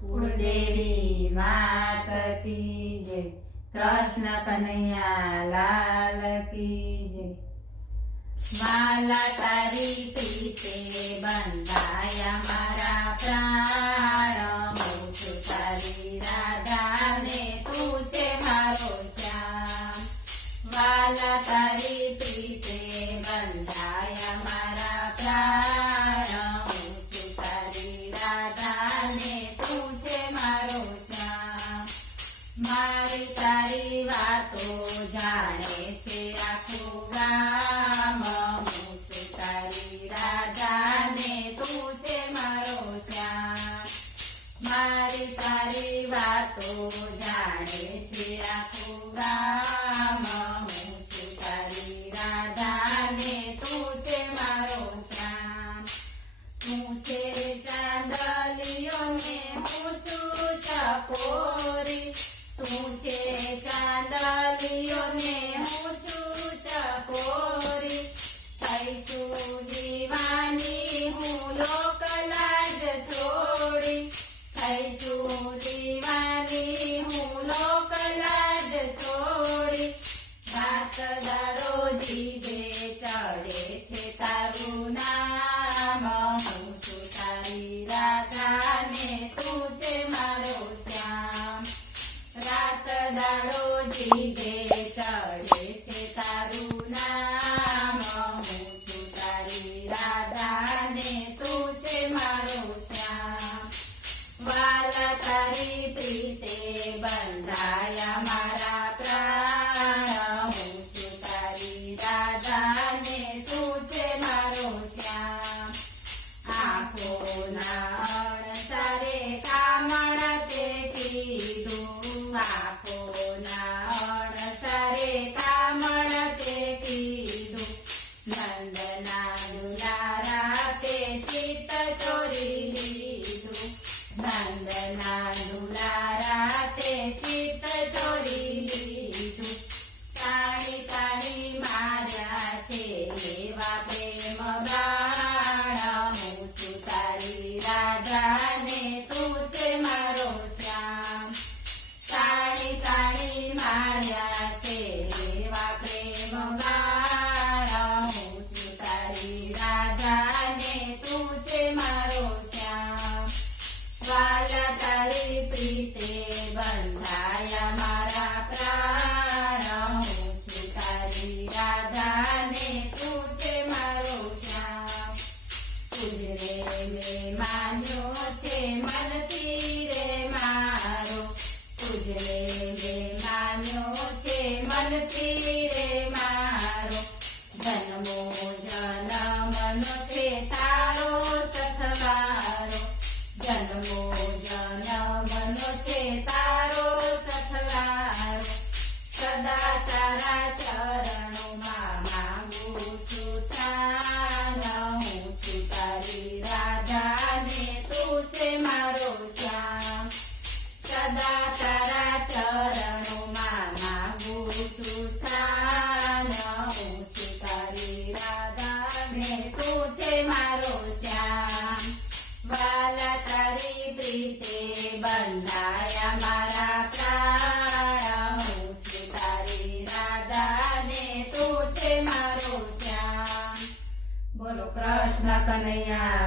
કુળદેવી માત કી જય, કૃષ્ણ કનૈયા લાલ કી જય। માલા તારી પ્રીતે બંધાયા મારા પ્રાણ, હું છું તારી રાધા ને તું છે મારો શ્યામ। વાલા તારી પ્રીતે બંધાયા મારા પ્રાણ, હું છું તારી રાધા ને તું છે મારો શ્યામ। મારી તારી વાતો જાણે છે આખું ગામ, હું છું તારી રાધા ને તું છે મારો શ્યામ। મારી તારી વાતો જાણે છે આખું ગામ, હું છું તારી રાધા ને તું છે મારો શ્યામ। તું છે ચાંદલિયો ને હું છું ચકોરી, તું છે ચાંદલિયો ને હું છું ચકોરી। થઈ છું દીવાની હું લોકલાજ છોડી, થઈ છું દીવાની હું લોકલાજ છોડી। રાત દાડો જીભે ચડે છે તારું નામ, હું છું તારી રાધા ને તું છે મારો શ્યામ। રાત દાડો જીભે ચડે છે તારું નામ, હું છું તારી રાધા ને તું છે મારો શ્યામ। વાલા તારી પ્રીતે બંધાયા મારા પ્રાણ, હું છું તારી રાધા ને તું છે મારો શ્યામ। આંખોના અણસારે કામણ તે કીધું, આંખોના અણસારે કામણ તે કીધું। નંદના દુલારા તે ચિત્ત ચોરી લીધું, નંદના દુલારા તે ચિત્ત ચોરી લીધું। તાળી તાળી માર્યા છે એવા પ્રેમ ગાણ, હું છું તારી રાધા ને તું છે મારો શ્યામ। તાળી તાળી માર્યા છે એવા પ્રેમ ગાણ, હું છું તારી રાધા ને તું છે મારો શ્યામ। વાલા તારી પ્રીતે બંધાયા મારા પ્રાણ, હું છું તારી રાધા ને તું છે મારો શ્યામ। તુજને મેં માન્યો છે મનથી રે મારો, તુજને મેં માન્યો છે મનથી રે મારો। જન્મો જન્મનો છે તારો સથવારો, જન્મો જન્મનો છે તારો સથવારો। સદા તારા ચરણોમાં માંગુ છું સ્થાન, હું છું તારી રાધા ને તું છે મારો શ્યામ। સદા તારા ચરણોમાં માંગુ છું સ્થાન, હું છું તારી રાધા ને તું છે મારો શ્યામ। વાલા તારી પ્રીતે બંધાયા મારા પ્રાણ, હું છું તારી રાધા ને તું છે મારો શ્યામ। બોલો કૃષ્ણ કનૈયા